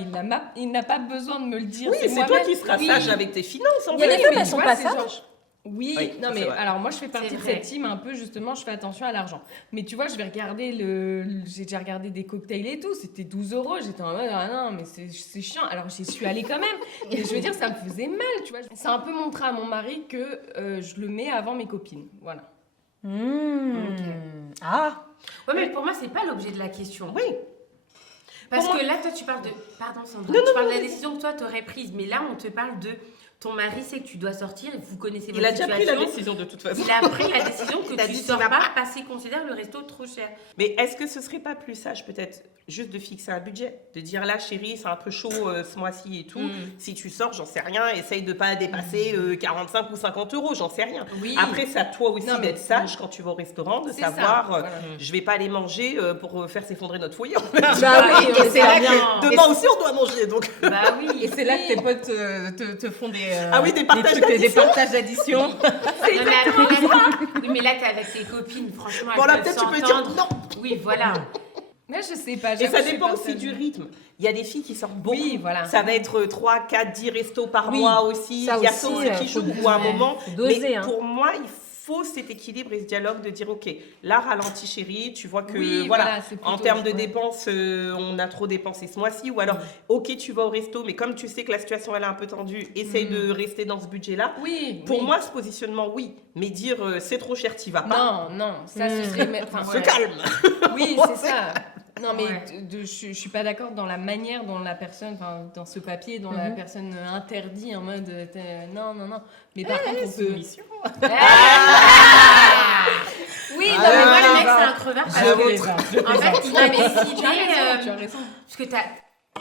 Il n'a pas besoin de me le dire. Oui, c'est toi moi-même. qui seras Oui. sage avec tes finances. En Il y a fait. des femmes, mais elles tu sont vois, pas c'est genre- sages. Oui, Oui, non ça, mais c'est vrai. alors moi je fais partie C'est de vrai. cette team un peu justement, je fais attention à l'argent. Mais tu vois, je vais regarder j'ai déjà regardé des cocktails et tout, c'était 12 €. J'étais en mode ah non mais c'est chiant. Alors j'y suis allée quand même. Mais je veux dire ça me faisait mal, tu vois. C'est un peu montré à mon mari que je le mets avant mes copines, voilà. Ah. Ouais, mais pour moi, c'est pas l'objet de la question. Oui. Parce Pour que moi- là, toi, tu parles de. Pardon, Sandra. Tu parles de la décision que toi, t'aurais prise. Mais là, on te parle de. Ton mari sait que tu dois sortir et vous connaissez votre Il a déjà situation. pris la décision de toute façon. Il a pris la décision que T'as tu dit, sors tu vas pas parce qu'il considère le resto trop cher. Mais est-ce que ce serait pas plus sage peut-être juste de fixer un budget, de dire là chérie c'est un peu chaud ce mois-ci et tout, si tu sors j'en sais rien, essaye de pas dépasser 45 ou 50 euros, j'en sais rien. Oui. Après c'est à toi aussi Non, mais- d'être sage quand tu vas au restaurant, de C'est savoir ça, voilà. je vais pas aller manger pour faire s'effondrer notre foyer. Bah oui, Et c'est là que Demain aussi on doit manger donc. Bah oui. Et c'est là que tes potes te font des, Ah oui, des partages trucs, des d'addition. partages d'addition. Non, mais après, là, oui, mais là, t'es avec tes copines, franchement. Bon elles là peuvent peut-être tu peux s'entendre. dire non. Oui, voilà. Mais je sais pas. Et j'avoue, ça je suis dépend aussi partagée. du rythme. Il y a des filles qui sortent beaucoup. Oui, voilà. Ça va être 3, 4, 10 restos par Oui, mois aussi. ça Il y a aussi, ça aussi qui faut joue ou à un doser, moment. faut doser, Mais hein. pour moi, il faut cet équilibre et ce dialogue de dire ok, là ralentis chérie, tu vois que Oui, voilà, voilà, c'est en plutôt- termes de ouais. dépenses, on a trop dépensé ce mois-ci. Ou alors ok, tu vas au resto, mais comme tu sais que la situation elle est un peu tendue, essaye de rester dans ce budget-là. Oui. Pour oui. moi, ce positionnement, oui. Mais dire c'est trop cher, t'y vas pas. Non, ça ce serait. Enfin, Se calme. Oui, c'est ça. Non, mais Ouais. je suis pas d'accord dans la manière dont la personne, enfin, dans ce papier, dont la personne interdit en mode non. Mais par contre, on peut. Oui, non, mais moi, le mec, c'est un crevard. Parce Je que, plaisante. en fait, il a décidé. Tu as raison. Parce que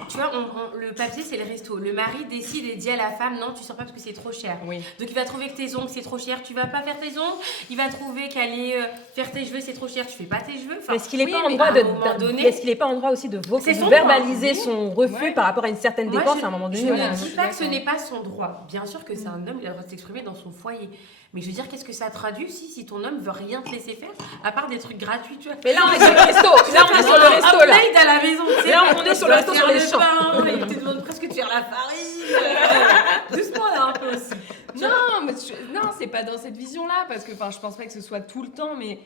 tu vois, le papier, c'est le resto. Le mari décide et dit à la femme, non, tu sors pas parce que c'est trop cher. Oui. Donc, il va trouver que tes ongles, c'est trop cher, tu vas pas faire tes ongles. Il va trouver qu'aller faire tes cheveux, c'est trop cher, tu fais pas tes cheveux. Enfin, Est-ce qu'il n'est oui, pas en mais droit à de, un moment donné, est-ce qu'il n'est pas en droit aussi de C'est son verbaliser droit, son refus Ouais. par rapport à une certaine moi, dépense je- à un moment donné? Je où- ne je dis suis pas que ce d'accord. n'est pas son droit. Bien sûr que c'est un homme, il a le droit de s'exprimer dans son foyer. Mais je veux dire, qu'est-ce que ça traduit aussi si ton homme veut rien te laisser faire, à part des trucs gratuits, tu vois. Mais là, on est sur le resto. Là, on est sur le resto, là. Upgrade à la maison, tu sais. Là, on est sur le resto, sur les champs. champs. Il te demande presque de faire la farine. Doucement, là, un peu aussi. Non, mais non, c'est pas dans cette vision-là, parce que enfin, je pense pas que ce soit tout le temps, mais.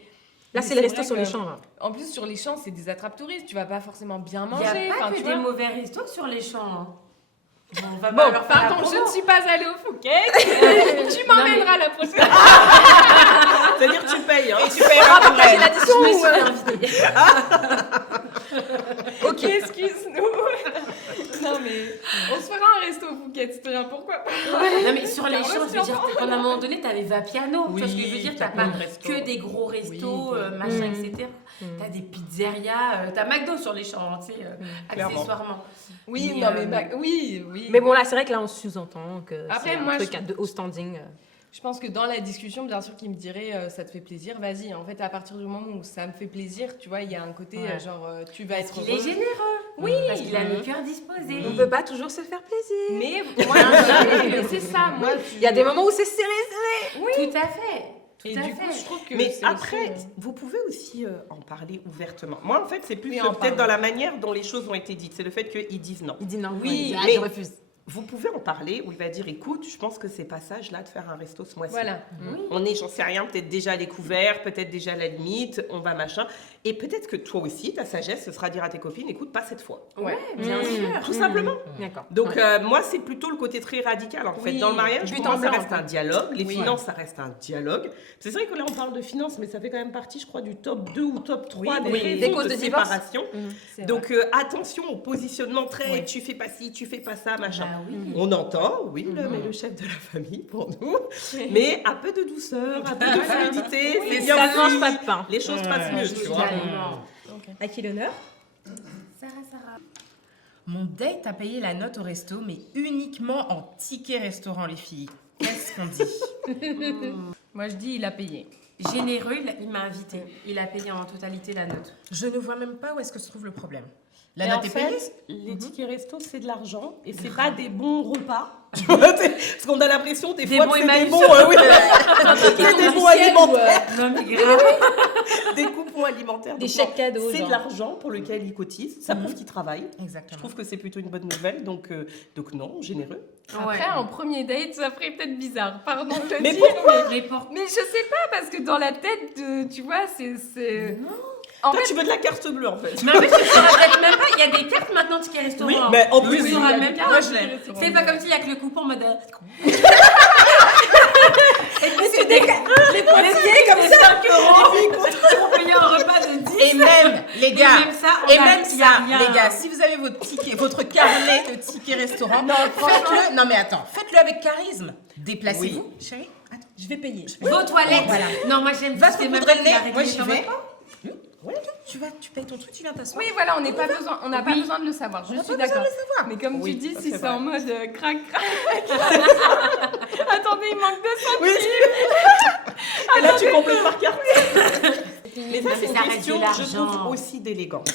Là, mais c'est le resto vrai sur que- les champs, là. En plus, sur les champs, c'est des attrapes touristes, tu vas pas forcément bien Il n'y manger. a pas enfin, que tu des vois. mauvais restos sur les champs. Hein. Bon, on va Bon, pas leur faire la pardon, je promo. ne suis pas allée au Phuket. Tu m'emmèneras la prochaine fois. C'est-à-dire tu payes. Hein. Tu paieras pour elle. Je me suis invitée. Ok, excuse-nous. Non, mais on se fera un resto au Phuket, c'est rien, pourquoi pas. Non mais sur les Carlos, champs, je veux dire, c'est pendant un moment donné, t'avais Vapiano, tu vois ce que je veux dire, t'as t'as plein pas de restos. que des gros restos, machin, etc. T'as des pizzerias, t'as McDo sur les champs, tu sais, Clairement. accessoirement. Oui, Mais, non, mais oui. Mais bon, là, c'est vrai que là, on sous-entend que Après, c'est un moi, truc de haut standing. Je pense que dans la discussion, bien sûr, qu'il me dirait ça te fait plaisir, vas-y. En fait, à partir du moment où ça me fait plaisir, tu vois, il y a un côté Ouais. genre tu vas Parce être qu'il est heureux. généreux. Oui, Parce qu'il a le cœur disposé. On peut pas toujours se faire plaisir. Mais moi, mais c'est ça, moi. Il y a des moments où c'est serré. Tout à fait. Tout Et à du fait. coup, je trouve que Mais c'est après, aussi, vous pouvez aussi en parler ouvertement. Moi, en fait, c'est plus Oui, en peut-être parler. dans la manière dont les choses ont été dites. C'est le fait qu'ils disent non. Il dit non. Oui, ah, mais- je refuse. Vous pouvez en parler où il va dire écoute, je pense que c'est pas sage là de faire un resto ce mois-ci. Voilà. On est, j'en sais rien, peut-être déjà à découvert, peut-être déjà à la limite, on va machin. Et peut-être que toi aussi, ta sagesse, ce sera dire à tes copines écoute, pas cette fois. Ouais. Bien sûr. Tout simplement. D'accord. Donc moi c'est plutôt le côté très radical en fait. Oui, Dans le mariage, but pour moi en ça blanc, reste en un dialogue. Les Oui. finances ça reste un dialogue. C'est vrai que là on parle de finances, mais ça fait quand même partie, je crois, du top 2 ou top 3 des oui, raisons des causes de de divorce. séparation. C'est vrai. Donc attention au positionnement très Ouais. tu fais pas ci, tu fais pas ça, machin. Bah oui. On entend, oui, l'homme est le chef de la famille pour nous, mais un peu de douceur, un peu de fluidité, c'est bien Ça ne mange aussi. pas de pain. Les choses passent mieux, tu vois. Totalement. À qui l'honneur? Sarah. Mon date a payé la note au resto, mais uniquement en ticket restaurant, les filles. Qu'est-ce qu'on dit? Moi, je dis il a payé. Généreux, il m'a invité. Il a payé en totalité la note. Je ne vois même pas où est-ce que se trouve le problème. La Et note en est fait, payée? les tickets resto, c'est de l'argent et c'est pas des bons repas. Tu vois, parce qu'on a l'impression des Des fois bons que c'est des Emmaüs. bons, oui, c'est des bons alimentaires, Non mais grave. des coupons alimentaires. Des Donc, chèques non, cadeaux, c'est genre. de l'argent pour lequel ils cotisent. Ça prouve qu'ils travaillent. Je Exactement. trouve que c'est plutôt une bonne nouvelle. Donc non, généreux. Après, en premier date, ça ferait peut-être bizarre. Pardon de le Mais dire. Mais pour... Mais je sais pas, parce que dans la tête de. Tu vois, c'est. En Toi, fait, tu veux de la carte bleue en fait. Mais en fait, tu sauras peut-être même pas. Il y a des cartes maintenant ticket restaurant. Oui, mais en Tu plus, sauras il y a même des pas. cartes ticket restaurant. C'est pas comme s'il y a que le coupon en mode. Mais c'est des pointiers comme ça. 5 € pour payer un repas de 10. Et même, les gars, même ça, et même ça, les gars, si vous avez votre carnet de tickets restaurant, faites-le. Non mais attends, faites-le avec charisme. Déplacez-vous, chérie. Attends, je vais payer. Vos toilettes. Voilà. Non, moi j'aime Va c'est se même coudre pas le nez. qu'il a réglé Moi j'y ton vais. repas. Ouais, tu payes ton truc, tu viens t'asseoir. Oui, voilà, on n'a pas besoin de le savoir. Je suis d'accord. Mais comme Oui, tu dis, ça, si c'est c'est vrai. en mode crac. Attendez, il manque 200. Oui. Et là, tu complètes par carte. Mais ça, c'est une ça reste question, de je l'argent. trouve, aussi d'élégance.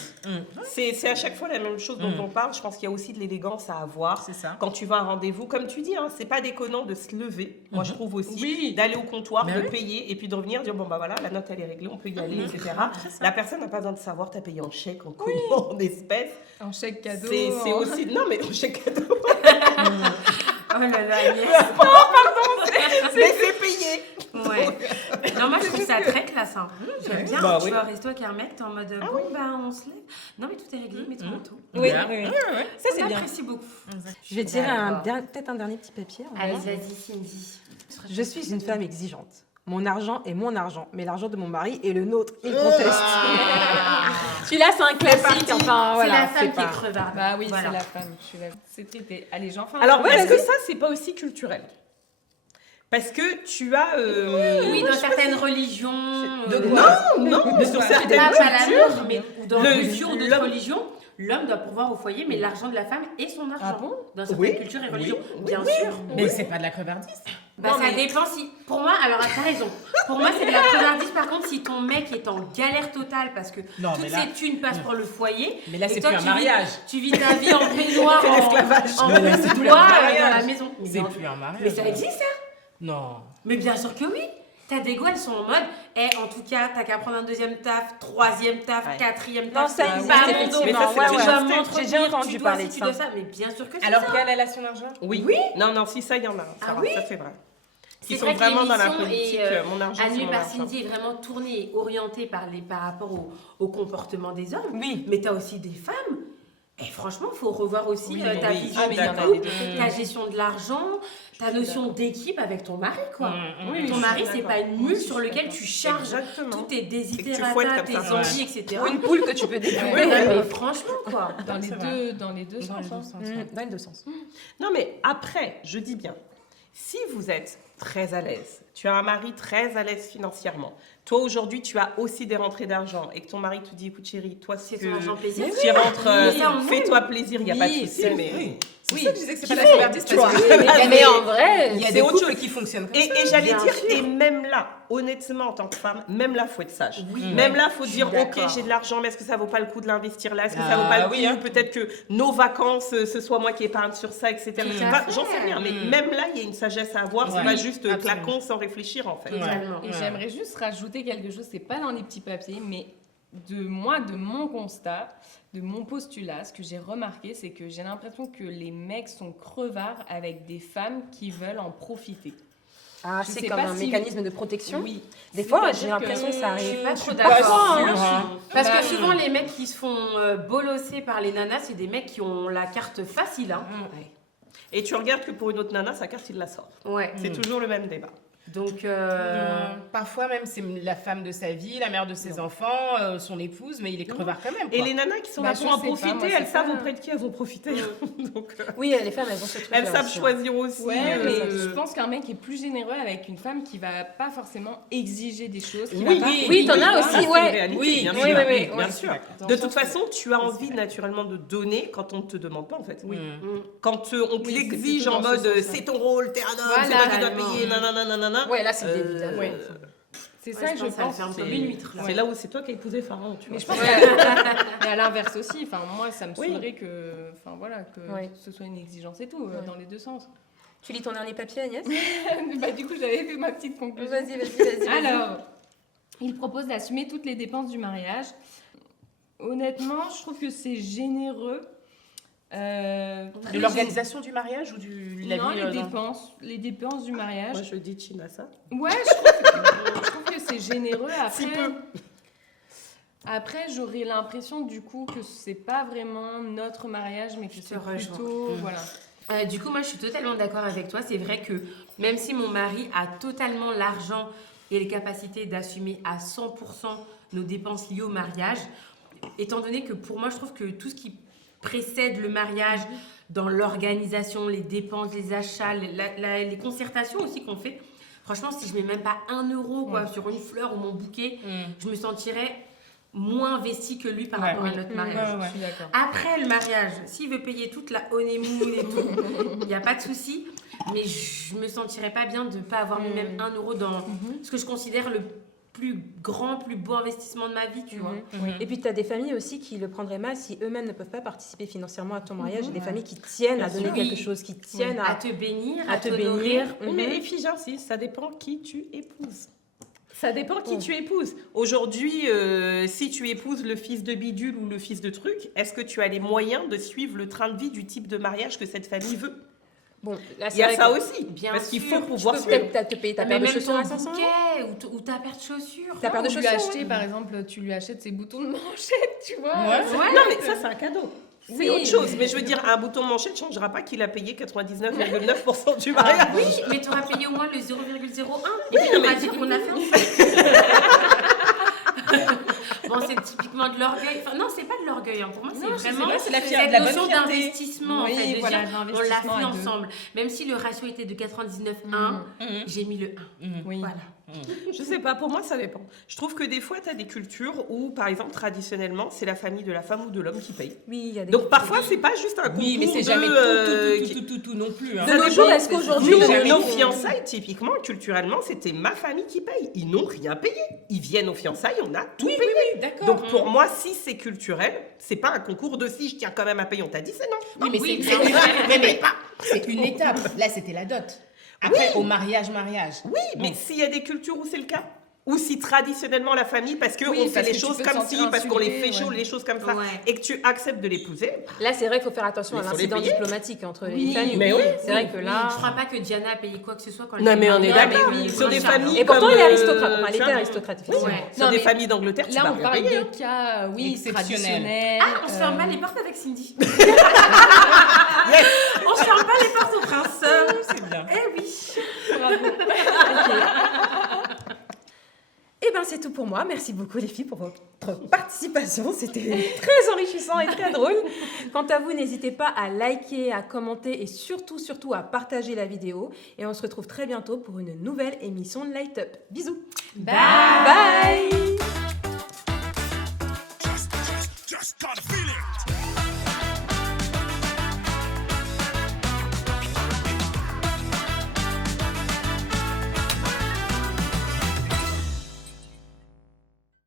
C'est à chaque fois la même chose dont on parle. Je pense qu'il y a aussi de l'élégance à avoir. C'est ça. Quand tu vas à un rendez-vous, comme tu dis, hein, c'est pas déconnant de se lever. Moi, je trouve aussi d'aller au comptoir, Mais de oui. payer et puis de revenir, dire bon, bah voilà, la note elle est réglée, on peut y aller, etc. La personne n'a pas besoin de savoir, t'as payé en chèque, en comment, en espèces. En chèque cadeau. C'est en- aussi. Non, mais en chèque cadeau. Oh là là, Agnès. Mais c'est payé. Ouais. Non, moi je trouve ça très classe. Hein. J'aime bien. Bah tu oui. vas au resto avec un mec, t'es en mode bon, bah on se lève. Non, mais tout est réglé, mets ton manteau. Oui, Bien. oui. Ça, c'est bien. J'apprécie beaucoup. Je vais tirer D'accord. peut-être un dernier petit papier. on va Allez, voir. vas-y, Cindy. Je suis une femme exigeante. Mon argent est mon argent, mais l'argent de mon mari est le nôtre. Il conteste. Celui-là, c'est un classique. Enfin, C'est voilà, la femme qui pas- est crevarde. Bah oui, Voilà. c'est la femme. C'est traité. Allez, j'en fais un. Alors, Ouais, est-ce que vas-y. ça, c'est pas aussi culturel? Parce que tu as. Oui, dans certaines religions. Non, mais sur certaines Pas à cultures. l'amour, mais ou dans Le- culture ou d'autres l'homme- religions, l'homme doit pourvoir au foyer, mais l'argent de la femme est son argent. Ah bon Dans certaines Oui. cultures et religions, bien sûr. Mais c'est pas de la crevardise. Bah, ça dépend si. Pour moi, alors t'as raison. Pour moi, c'est de la crevardise. Par contre, si ton mec est en galère totale parce que Non, toutes mais là- ses thunes passent pour le foyer. Mais là, et c'est toi, plus un tu mariage. Tu vis ta vie en peignoir, C'est l'esclavage. en Mais là, c'est plus un bois mariage. dans la maison. Mais C'est bien- plus un mariage. Mais ça existe, ça. Non. Mais bien sûr que oui. T'as des go, elles sont en mode, en tout cas, t'as qu'à prendre un deuxième taf, troisième taf, Ouais. quatrième Non, taf. ça c'est existe, pas mon effectivement. dos. Mais ça, c'est Ouais, la ouais. Tu dois justice. m'entretenir, J'ai déjà entendu tu dois parler ci, de tu ça. dois ça. Mais bien sûr que c'est Alors ça. qu'elle a son argent. Oui. Non, si, ça, il y en a. Ah va, oui ça, c'est vrai. C'est Qui sont vrai que vraiment dans la l'émission politique, est, mon argent, c'est animée mon par argent. Cindy est vraiment tournée et orientée par rapport au comportement des hommes. Oui. Mais t'as aussi des femmes. Et franchement, il faut revoir aussi Oui, ta oui. vision Ah, du mais il y en a couple, des deux. ta gestion de l'argent, ta notion d'équipe avec ton mari, quoi. Oui, Ton je mari, suis c'est d'accord. pas une mule sur laquelle tu charges Exactement. tous tes C'est que tu desiderata, fouettes comme tes ça. envies, etc. Ou une poule que tu peux découper. Ouais, mais franchement, quoi. Dans les C'est deux, dans les deux sens. hein. Dans les deux sens. Non, mais après, je dis bien, si vous êtes très à l'aise, tu as un mari très à l'aise financièrement, toi aujourd'hui tu as aussi des rentrées d'argent et que ton mari te dit écoute chérie, toi C'est c'est ton argent plaisir. tu rentres, Mais ça, on fais-toi plaisir, il n'y a pas de souci. Mais... C'est pour ça que je disais que c'est pas de la crevardise. tu vois. Parce que Mais en vrai, il y a c'est des autre couples chose. qui fonctionnent comme Et, ça. et j'allais Bien dire, sûr. et même là, honnêtement, en tant que femme, même là, faut être sage. Oui. Même là, faut Je dire, suis ok, d'accord. j'ai de l'argent, mais est-ce que ça vaut pas le coup de l'investir là? Est-ce que ça Ah, vaut pas le oui, coup? hein. Peut-être que nos vacances, ce soit moi qui épargne sur ça, etc. Tout à Enfin, fait. j'en sais rien, mais même là, il y a une sagesse à avoir. C'est Ouais. pas juste Absolument. claquons sans réfléchir, en fait. Totalement. Et j'aimerais juste rajouter quelque chose, c'est pas dans les petits papiers, mais de mon constat, de mon postulat, ce que j'ai remarqué, c'est que j'ai l'impression que les mecs sont crevards avec des femmes qui veulent en profiter. Ah, Je c'est sais comme pas un si- mécanisme de protection. Oui. Des fois, C'est-à-dire j'ai l'impression que ça Je suis arrive. pas trop pas d'accord. sûre, Parce Bah, que souvent, les mecs qui se font bolosser par les nanas, c'est des mecs qui ont la carte facile. Hein. Et tu regardes que pour une autre nana, sa carte, il la sort. Ouais. C'est toujours le même débat. Donc, Parfois même, c'est la femme de sa vie, la mère de ses enfants, son épouse, mais il est crevard quand même. Et quoi. les nanas qui sont Bah, là je pour en sais pas, profiter, moi, elles c'est savent pas- auprès de qui elles vont profiter. Donc, Oui, les femmes, elles ont ce truc. elles savent choisir aussi. Ouais, euh, mais je pense qu'un mec est plus généreux avec une femme qui va pas forcément exiger des choses. Qui Oui, va pas... Oui, t'en as Ça, aussi, c'est ouais. une réalité, Oui, bien oui, sûr. oui, oui, bien oui. sûr. Dans De le toute sens façon, tu as envie naturellement de donner quand on ne te demande pas, en fait. Oui. Quand on te Oui, l'exige c'est plutôt en dans ce mode sens-là. c'est ton rôle, t'es un homme, Voilà, c'est toi qui dois totalement. payer, nanana. Ouais, là, c'est le début. Ouais. C'est Ouais, ça que je ça pense. fait un peu c'est- une huître. Là. C'est là où c'est toi qui as épousé Pharaon, tu vois. Mais je pense mais à l'inverse aussi. Enfin, moi, ça me Oui. saoulerait que, enfin voilà, que Oui. ce soit une exigence et tout, dans les deux sens. Tu lis ton dernier papier, Agnès? Bah, du coup, j'avais fait ma petite conclusion. Vas-y. Alors, il propose d'assumer toutes les dépenses du mariage. Honnêtement, je trouve que c'est généreux. De l'organisation du mariage ou de la Non, vie les dépenses du mariage. Moi, je dis China ça. Ouais, je trouve que c'est généreux. Après, Si peu. après j'aurais l'impression du coup que c'est pas vraiment notre mariage, mais que Je te c'est rejoins. plutôt, voilà. Du coup, moi, je suis totalement d'accord avec toi. C'est vrai que même si mon mari a totalement l'argent et les capacités d'assumer à 100% nos dépenses liées au mariage, étant donné que pour moi, je trouve que tout ce qui précède le mariage, dans l'organisation, les dépenses, les achats, les concertations aussi qu'on fait, franchement, si je mets même pas 1 euro quoi, sur une fleur ou mon bouquet, je me sentirais moins investi que lui par rapport à notre mariage. Je suis d'accord. Après le mariage, s'il veut payer toute la honeymoon et tout, il n'y a pas de souci. Mais je me sentirais pas bien de ne pas avoir mis même 1 euro dans ce que je considère le plus grand, plus beau investissement de ma vie, tu vois. Et puis, tu as des familles aussi qui le prendraient mal si eux-mêmes ne peuvent pas participer financièrement à ton mariage. Et des familles qui tiennent à donner quelque chose, qui tiennent à te bénir, à te bénir. Mais les filles, j'insiste, ça dépend qui tu épouses. Ça dépend qui tu épouses. Aujourd'hui, si tu épouses le fils de bidule ou le fils de truc, est-ce que tu as les moyens de suivre le train de vie du type de mariage que cette famille veut? Bon, là, il y a ça aussi, bien parce qu'il sûr, faut pouvoir Tu peux suivre. peut-être te payer ta paire de chaussures à 500 €. ou ta paire de chaussures. Ta paire de Ou lui chaussures, acheter, par exemple, tu lui achètes ses boutons de manchette, tu vois. Non, mais ça, c'est un cadeau. C'est Oui, autre chose. Mais je veux dire, un bouton manchette ne changera pas qu'il a payé 99,9% du mariage. Oui, mais tu auras payé au moins le 0,01. Et puis on va dire qu'on a fait Bon, c'est typiquement de l'orgueil. Enfin, non, c'est pas de l'orgueil. Hein. Pour moi, c'est vraiment c'est la cette la bonne notion fierté. d'investissement. Oui, en fait, de voilà, dire, on l'a d'investissement fait à deux. ensemble. Même si le ratio était de 99,1, j'ai mis le 1. Oui. Voilà. Je sais pas, pour moi, ça dépend. Je trouve que des fois, tu as des cultures où, par exemple, traditionnellement, c'est la famille de la femme ou de l'homme qui paye. Oui, il y a des Donc parfois, c'est pas juste un concours Oui, mais c'est de, jamais tout non plus. Hein. De nos jours, est-ce qu'aujourd'hui, Nos fiançailles, typiquement, culturellement, c'était ma famille qui paye. Ils n'ont rien payé. Ils viennent aux fiançailles, on a tout payé. Oui, d'accord. Donc pour moi, si c'est culturel, c'est pas un concours de si je tiens quand même à payer. On t'a dit c'est non. Oui, mais Oui, c'est bien sûr. c'est une étape. Là, c'était la dot. Après, au mariage. Oui, mais s'il y a des cultures où c'est le cas. Ou si traditionnellement la famille, parce qu'on Oui, fait parce les que tu choses peux te comme sentir si, parce qu'on les fait insulté, chaud, ouais. les choses comme ça, Ouais. et que tu acceptes de l'épouser, Là, c'est vrai qu'il faut faire attention Mais à faut les l'incident payer. diplomatique entre les Oui, familles. mais oui. C'est vrai que là... Je crois pas que Diana a payé quoi que ce soit quand elle Non, s'est mais on mariée est avec d'accord. le Sur des prince Charles. familles Et pourtant, comme, elle est aristocrate. Enfin, elle tu était vois, aristocrate, effectivement. Ouais. sur Non, des mais familles d'Angleterre, tu Là, vas on rien parle payer. de cas, oui, Exceptionnels. traditionnels. Ah, on se ferme pas les portes avec Cindy. Yes. On se ferme pas les portes au prince. C'est bien. Eh oui. Eh bien, c'est tout pour moi. Merci beaucoup, les filles, pour votre participation. C'était très enrichissant et très drôle. Quant à vous, n'hésitez pas à liker, à commenter et surtout à partager la vidéo. Et on se retrouve très bientôt pour une nouvelle émission de Light Up. Bisous. Bye. Bye.